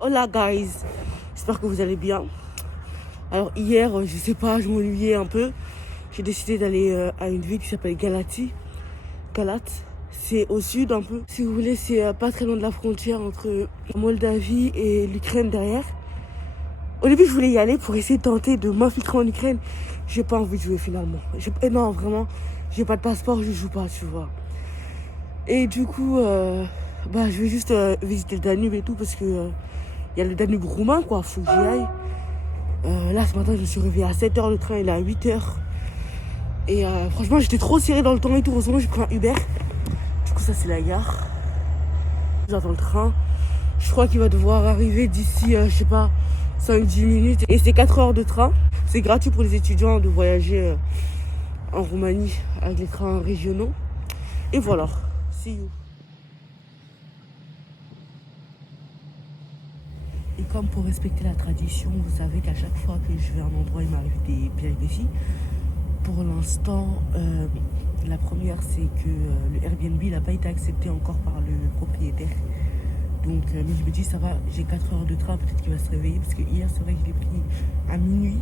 Hola guys, j'espère que vous allez bien. Alors hier, je sais pas, je m'ennuyais un peu. J'ai décidé d'aller à une ville qui s'appelle Galati. Galate, c'est au sud un peu. Si vous voulez, c'est pas très loin de la frontière entre la Moldavie et l'Ukraine derrière. Au début, je voulais y aller pour essayer de tenter de m'infiltrer en Ukraine. J'ai pas envie de jouer finalement. Non, vraiment, j'ai pas de passeport, je joue pas, tu vois. Et du coup, je vais juste visiter le Danube et tout parce que y a le Danube roumain, quoi, faut que j'y aille. Là, ce matin, je me suis réveillée à 7h, le train il est à 8h. Et franchement, j'étais trop serrée dans le temps et tout. Heureusement, j'ai pris un Uber. Du coup, ça, c'est la gare. J'attends le train. Je crois qu'il va devoir arriver d'ici, je sais pas, 5-10 minutes. Et c'est 4 heures de train. C'est gratuit pour les étudiants de voyager en Roumanie avec les trains régionaux. Et voilà. See you. Et comme pour respecter la tradition, vous savez qu'à chaque fois que je vais à un endroit, il m'arrive des péripéties. Pour l'instant, la première, c'est que le Airbnb n'a pas été accepté encore par le propriétaire. Donc, mais je me dis, ça va, j'ai 4 heures de train, peut-être qu'il va se réveiller. Parce que hier, c'est vrai que je l'ai pris à minuit.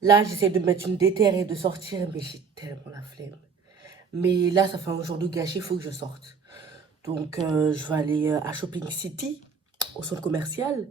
Là, j'essaie de mettre une déterre et de sortir, mais j'ai tellement la flemme. Mais là, ça fait un jour de gâchis, il faut que je sorte. Donc, je vais aller à Shopping City, au centre commercial.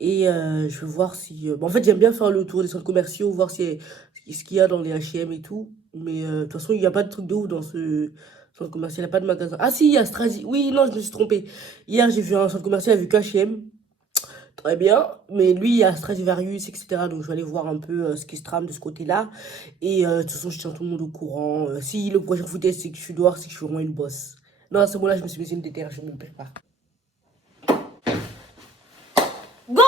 Et je vais voir si... en fait, j'aime bien faire le tour des centres commerciaux, voir ce qu'il y a dans les H&M et tout. Mais de toute façon, il n'y a pas de truc de ouf dans ce centre commercial, il n'y a pas de magasin. Ah si, il y a Strasi. Oui, non, je me suis trompée. Hier, j'ai vu un centre commercial avec H&M. Très bien. Mais lui, il y a Stradivarius, etc. Donc, je vais aller voir un peu ce qui se trame de ce côté-là. Et de toute façon, je tiens tout le monde au courant. Si le prochain footage, c'est que je suis dehors, c'est que je suis vraiment une bosse. Non, à ce moment-là, je me suis mis une déterre, je me prépare. Go!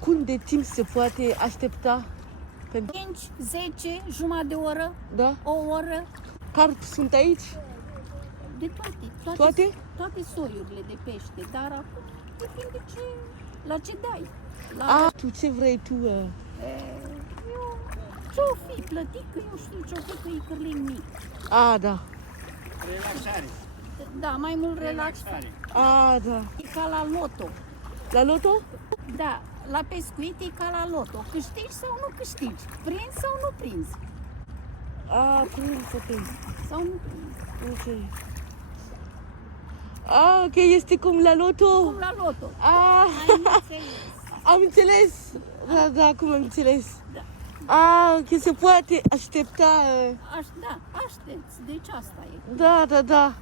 Cum de timp se poate aștepta? 5, 10, jumătate de oră, Da? o oră, Care sunt aici? de toate. Toate? Toate soiurile de pește, dar acum depinde la ce dai. Ah, tu ce vrei tu? Ce-o fi plătit, că eu știu ce-o fi, că e cârling mic. Ah, da. Relaxare. Da, mai mult relax. Ah, da. E ca la loto. La loto? Da, la pescuit e ca la loto. Câștigi sau nu câștigi? Prins sau nu prins? Ah, prins, ok. Sau nu prins. Ok. Ah, ok, este cum la loto. Cum la loto. Ah, Ai înțeles. am înțeles. Da, acum am înțeles. Da. Ah, ok, se poate aștepta. Da, aștepți. Deci asta e. Da.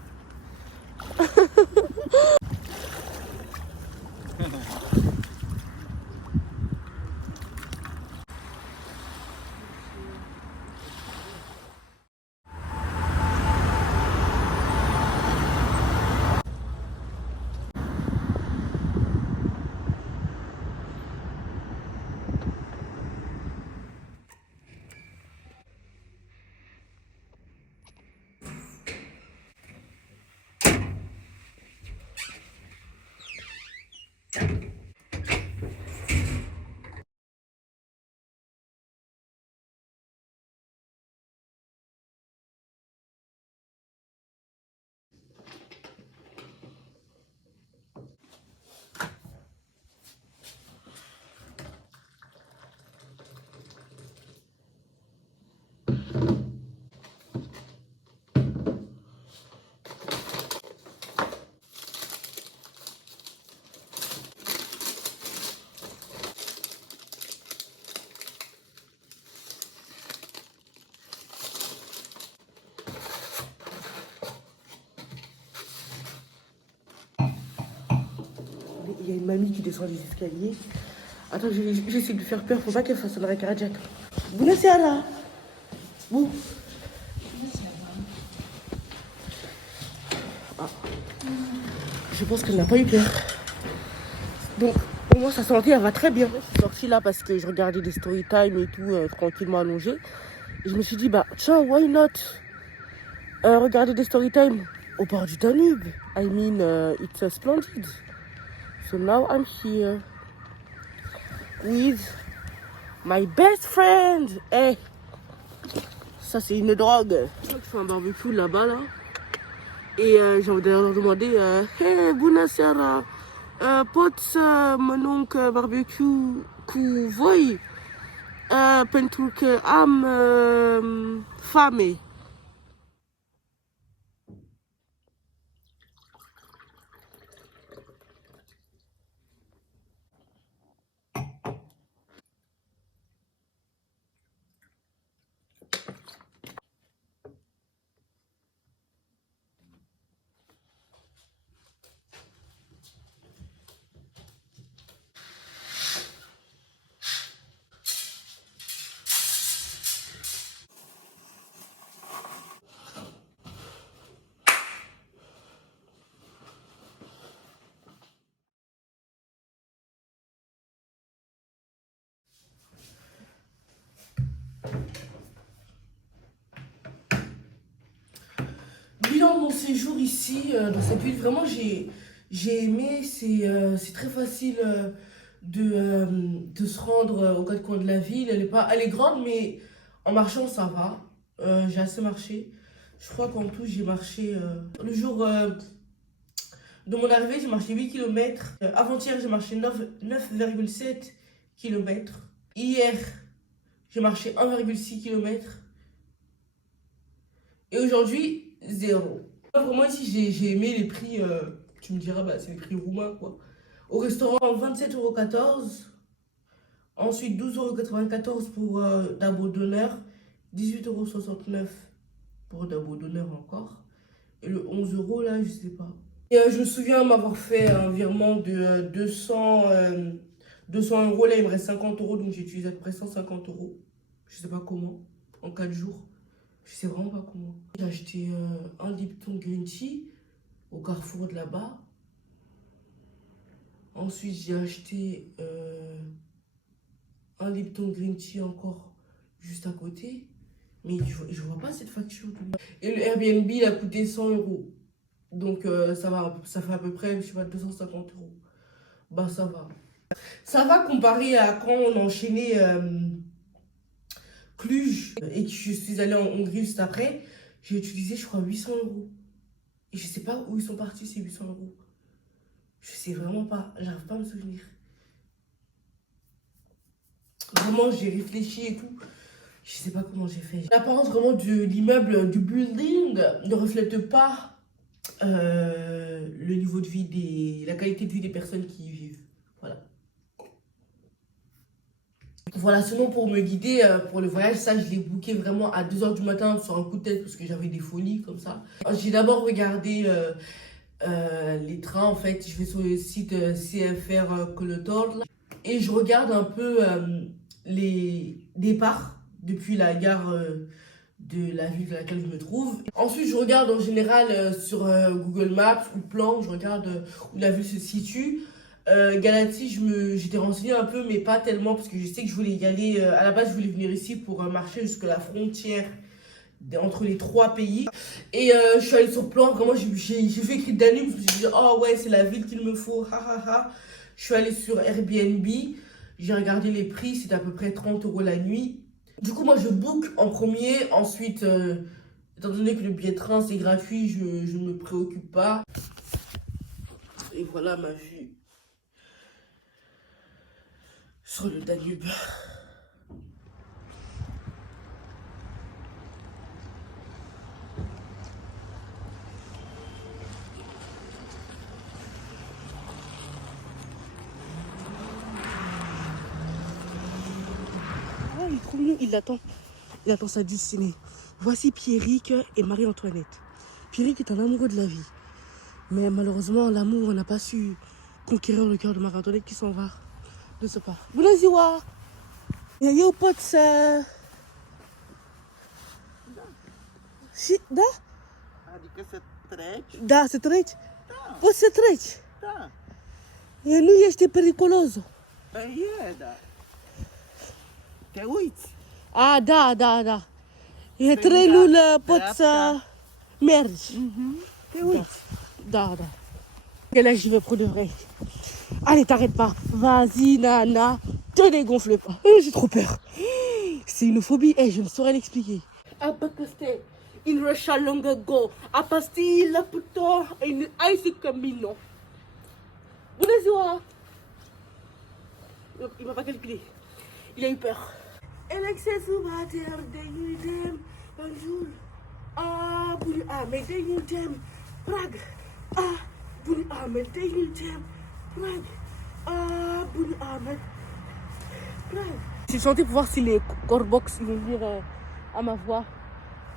Il y a une mamie qui descend les escaliers. Attends, j'essaie de lui faire peur, faut pas qu'elle fasse un arrêt cardiaque. Bună seara! Bon. Ah. Je pense qu'elle n'a pas eu peur. Donc, au moins sa santé, elle va très bien. Je suis sortie là parce que je regardais des story time et tout, tranquillement allongée. Et je me suis dit, bah tiens, why not regarder des story time au bord du Danube. I mean, it's splendid. So now I'm here with my best friend. Hey, ça c'est une drogue. Je crois que je fais un barbecue là-bas là. Et j'ai envie d'aller leur demander, hey, bună seara, pot să mănânc barbecue cu voi? Pentru că am foame. Bilan de mon séjour ici, dans cette ville, vraiment j'ai aimé, c'est très facile de se rendre aux quatre coins de la ville. Elle est grande, mais en marchant ça va. J'ai assez marché. Je crois qu'en tout j'ai marché, le jour de mon arrivée, j'ai marché 8 km. Avant-hier, j'ai marché 9,7 km. Hier, j'ai marché 1,6 km. Et aujourd'hui, 0. Vraiment ici, j'ai aimé les prix. Tu me diras, bah, c'est les prix roumains quoi. Au restaurant, 27,14 €. Ensuite, 12,94 € pour d'abo d'honneur. 18,69 € pour d'abo d'honneur encore. Et le 11 € là, je sais pas. Et je me souviens m'avoir fait un virement de 200 €. Là, il me reste 50 €, donc j'ai utilisé à peu près 150 €. Je sais pas comment, en 4 jours. Je sais vraiment pas comment. J'ai acheté un Lipton Green Tea au carrefour de là-bas. Ensuite, j'ai acheté un Lipton Green Tea encore juste à côté. Mais je vois pas cette facture. Et le Airbnb, il a coûté 100 €. Donc ça fait à peu près, je sais pas, 250 €. Bah ça va. Ça va comparé à quand on enchaînait Cluj et que je suis allée en Hongrie juste après. J'ai utilisé, je crois, 800 €. Et je sais pas où ils sont partis ces 800 €. Je sais vraiment pas, j'arrive pas à me souvenir. Vraiment, j'ai réfléchi et tout. Je sais pas comment j'ai fait. L'apparence vraiment de l'immeuble, du building, ne reflète pas le niveau de vie la qualité de vie des personnes qui y vivent. Voilà. Voilà, sinon pour me guider pour le voyage, ça je l'ai booké vraiment à 2h du matin sur un coup de tête parce que j'avais des folies comme ça. J'ai d'abord regardé les trains en fait, je vais sur le site CFR Colotor et je regarde un peu les départs depuis la gare de la ville dans laquelle je me trouve. Ensuite je regarde en général sur Google Maps ou Plan, je regarde où la ville se situe. Galati, j'étais renseignée un peu, mais pas tellement, parce que je sais que je voulais y aller. À la base, je voulais venir ici pour marcher jusqu'à la frontière entre les 3 pays. Et je suis allée sur Plan, vraiment, j'ai fait écrit Danube, je me suis dit, oh ouais, c'est la ville qu'il me faut, ha ha ha. Je suis allée sur Airbnb, j'ai regardé les prix, c'était à peu près 30 € la nuit. Du coup, moi, je book en premier, ensuite, étant donné que le billet de train, c'est gratuit, je ne me préoccupe pas. Et voilà ma vue sur le Danube. Ah, il est trop mignon, il attend sa destinée. Voici Pierrick et Marie-Antoinette. Pierrick est un amoureux de la vie. Mais malheureusement, l'amour n'a pas su conquérir le cœur de Marie-Antoinette qui s'en va de ce pas. Bună ziua! Eu pot să... Și, da? Adică să treci? Da, să treci? Da. Poți să treci. Da. Nu ești periculos. Păi e, da. Te uiți. Ah, da. E trenul, poți să mergi. Te uiți. Da. Et là, j'y vais pour de vrai. Allez, t'arrêtes pas. Vas-y, nana. Te dégonfle pas. J'ai trop peur. C'est une phobie. Je ne saurais l'expliquer. Abacaste. In Russia long ago. Apasti la puto. In ice camino. Bună ziua. Il m'a pas calculé. Il a eu peur. Alexis Soubater de Yudem. Bonjour. Ah, Bouli Ahmed de Yudem. Prague. Ah, Bouli Ahmed de Yudem. Prague. Ah, Bouli Ahmed. Prague. J'ai chanté pour voir si les corebox vont venir à ma voix.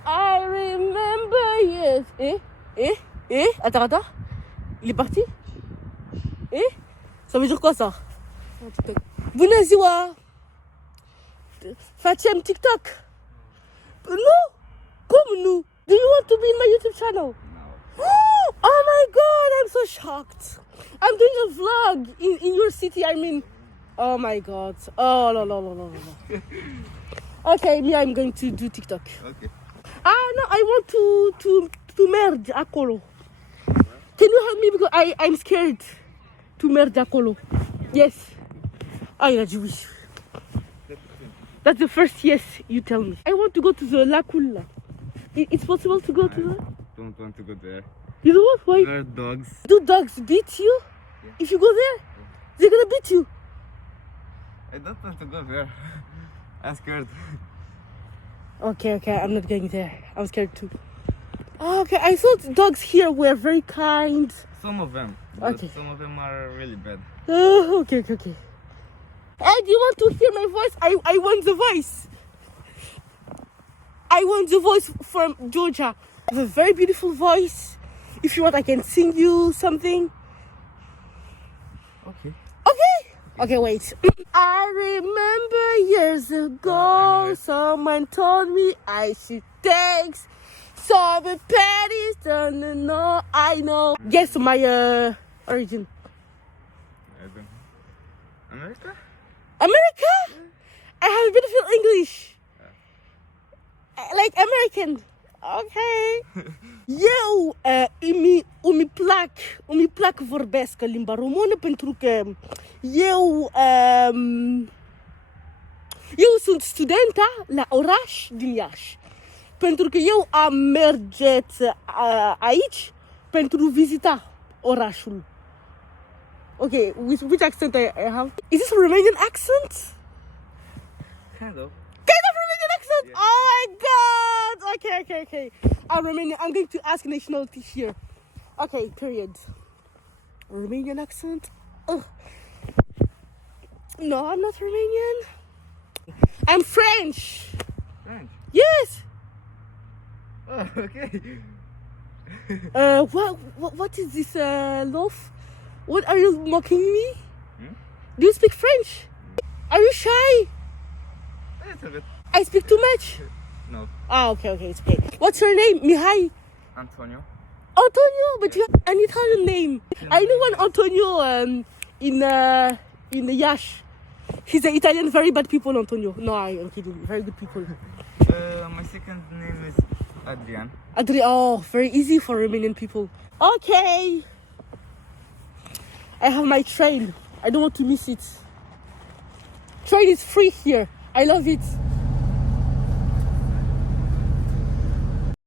I remember yes. Attends. Il est parti? Ça veut dire quoi ça? Bună ziua! Facem TikTok? No? Cum nu? Do you want to be in my YouTube channel? No. Oh my god, I'm so shocked. I'm doing a vlog in your city, I mean. Oh my god. Oh, no. Okay, me, I'm going to do TikTok. Okay. No, I want to merge acolo. Can you help me because I'm scared to merge acolo? Yes. Il a dit oui. That's the first yes you tell me. I want to go to the Lacul. It's possible to go to the... Don't want to go there. You know what? Why? There are dogs. Do dogs beat you? Yeah. If you go there? They're gonna beat you. I don't want to go there. I'm scared. Okay, I'm not going there. I'm scared too. Okay, I thought dogs here were very kind. Some of them. But Okay. some of them are really bad. Okay. Hey, do you want to hear my voice? I want the voice. I want the voice from Georgia. I have a very beautiful voice. If you want, I can sing you something. Okay. Okay, wait. I remember years ago, someone told me I should take some pennies. No, I know. Guess my origin. I don't know. America? America? I have a beautiful English. Like American. Okay. Eu îmi plac vorbesc limba română pentru că eu sunt studenta la oraș din Iași. Pentru că eu am merge aici pentru vizita orașul. Okay, which accent I have? Is this a Romanian accent? Kind of. Kind of Romanian accent? Yeah. Oh my god! Okay. I'm Romanian. I'm going to ask nationality here. Okay, period. Romanian accent. Ugh. No, I'm not Romanian. I'm French. French. Yes. Oh, okay. What is this loaf? What are you mocking me? Hmm? Do you speak French? Are you shy? A little bit. I speak too much. No. Ah, okay, it's okay. What's your name? Mihai? Antonio. Antonio, but you have an Italian name. I know one Antonio in the Yash. He's an Italian, very bad people, Antonio. No, I'm kidding. Very good people. My second name is Adrian. Oh, very easy for Romanian people. Okay. I have my train. I don't want to miss it. Train is free here. I love it.